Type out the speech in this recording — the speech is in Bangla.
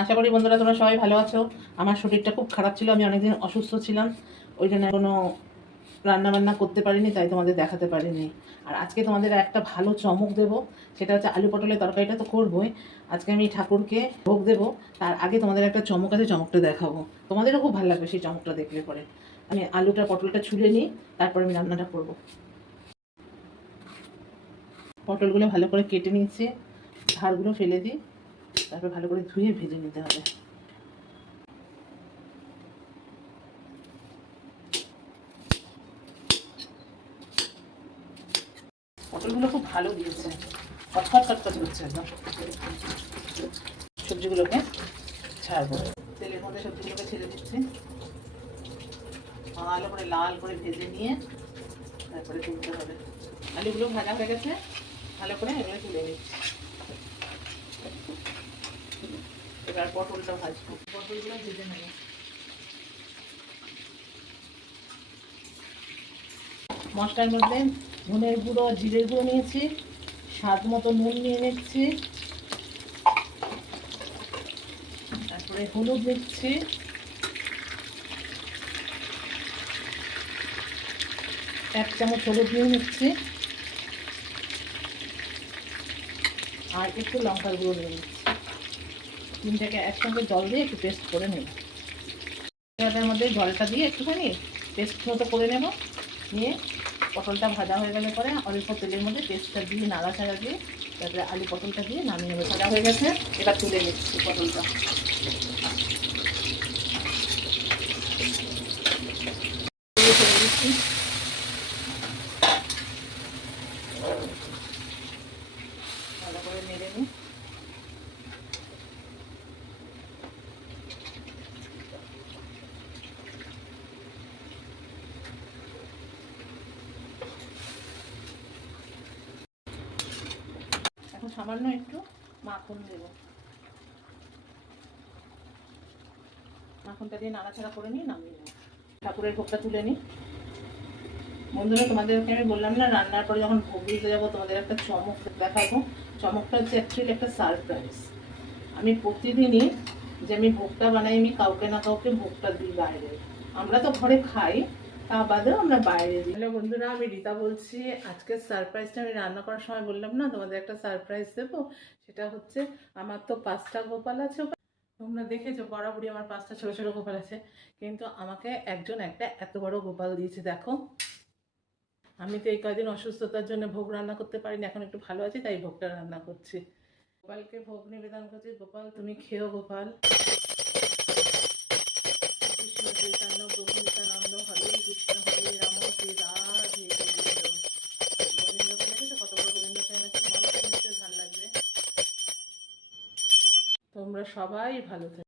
আশা করি বন্ধুরা তোমরা সবাই ভালো আছো। আমার শরীরটা খুব খারাপ ছিল, আমি অনেকদিন অসুস্থ ছিলাম, ওই জন্য কোনো রান্নাবান্না করতে পারিনি, তাই তোমাদের দেখাতে পারিনি। আর আজকে তোমাদের একটা ভালো চমক দেবো, সেটা হচ্ছে আলু পটলের তরকারিটা তো করবোই। আজকে আমি ঠাকুরকে ভোগ দেবো, তার আগে তোমাদের একটা চমক আছে, চমকটা দেখাবো। তোমাদেরও খুব ভালো লাগবে সেই চমকটা দেখলে পরে। আমি আলুটা পটলটা ছুলে নিই, তারপর আমি রান্নাটা করবো। পটলগুলো ভালো করে কেটে নিচ্ছি, ধারগুলো ফেলে দিই, তারপর ভালো করে ধুয়ে ভেজে নিতে হবে। পটলগুলো খুব ভালো দিয়েছে, কচকচ কচকচ করছে একদম। সবজিগুলোকে ছাড়বো, তেলের মধ্যে সবজিগুলোকে ছেড়ে দিচ্ছি, ভালো করে লাল করে ভেজে নিয়ে তারপরে তুলতে হবে। আলুগুলো ভাজা হয়ে গেছে, ভালো করে এগুলো তুলে নিচ্ছি। এবার পটলটা ভাজবো, পটলগুলো ভেজে নেব। মশলার মধ্যে ধনের গুঁড়ো, জিরের গুঁড়ো নিয়েছি, স্বাদ মতো নুন নিয়ে নিচ্ছি, তারপরে হলুদ নিচ্ছি, এক চামচ হলুদ নিয়ে নিচ্ছি, আর একটু লঙ্কার গুঁড়ো নিয়ে নিচ্ছি। তিনটাকে একসঙ্গে জল দিয়ে একটু পেস্ট করে নেব। এটার মধ্যে জলটা দিয়ে একটুখানি পেস্ট মতো করে নেব, নিয়ে পটলটা ভাজা হয়ে গেলে পরে অল্প তেলের মধ্যে পেস্টটা দিয়ে নাড়াচাড়া দিয়ে তারপরে আলু পটলটা দিয়ে নামিয়ে নেবো। ভাজা হয়ে গেছে, এবার তুলে নিচ্ছি পটলটা। তুলে দিচ্ছি। ভালো করে নেড়ে নিই। এখন সামান্য একটু মাখন দেবো, মাখনটা দিয়ে নাড়াচাড়া করে নিয়ে নামিয়ে নেব। ঠাকুরের ভোগটা তুলে নিই। বন্ধুরা, তোমাদেরকে আমি বললাম না রান্নার পরে যখন ভোগ দিতে যাবো তোমাদের একটা চমক দেখাবো। চমকটা হচ্ছে অ্যাকচুয়ালি একটা সারপ্রাইজ। আমি প্রতিদিনই যে আমি ভোগটা বানাই, আমি কাউকে না কাউকে ভোগটা দিই বাইরে। আমরা তো ঘরে খাই, তা বাদেও আমরা বাইরে দিই। হ্যালো বন্ধুরা, আমি রীতা বলছি। আজকের সারপ্রাইজটা আমি রান্না করার সময় বললাম না তোমাদের একটা সারপ্রাইজ দেবো। সেটা হচ্ছে, আমার তো 5টা গোপাল আছে। তোমরা দেখেছো বরাবরই আমার 5টা ছোট ছোট গোপাল আছে, কিন্তু আমাকে একজন একটা এত বড় গোপাল দিয়েছে। দেখো, আমি তো এই কয়দিন অসুস্থতার জন্য ভোগ রান্না করতে পারিনি, এখন একটু ভালো আছি তাই ভোগটা রান্না করছি। গোপালকে ভোগ নিবেদন করছি। গোপাল তুমি খেও। গোপাল, কৃষ্ণ চৈতন্য প্রভু নিত্যানন্দ, হরে কৃষ্ণ হরে রাম শ্রী রাধে গোবিন্দ। গোবিন্দকে দেখেছো কত বড় গোবিন্দকে এনেছি, মনটা নিশ্চয়ই ভালো লাগবে। তোমরা সবাই ভালো থাকো।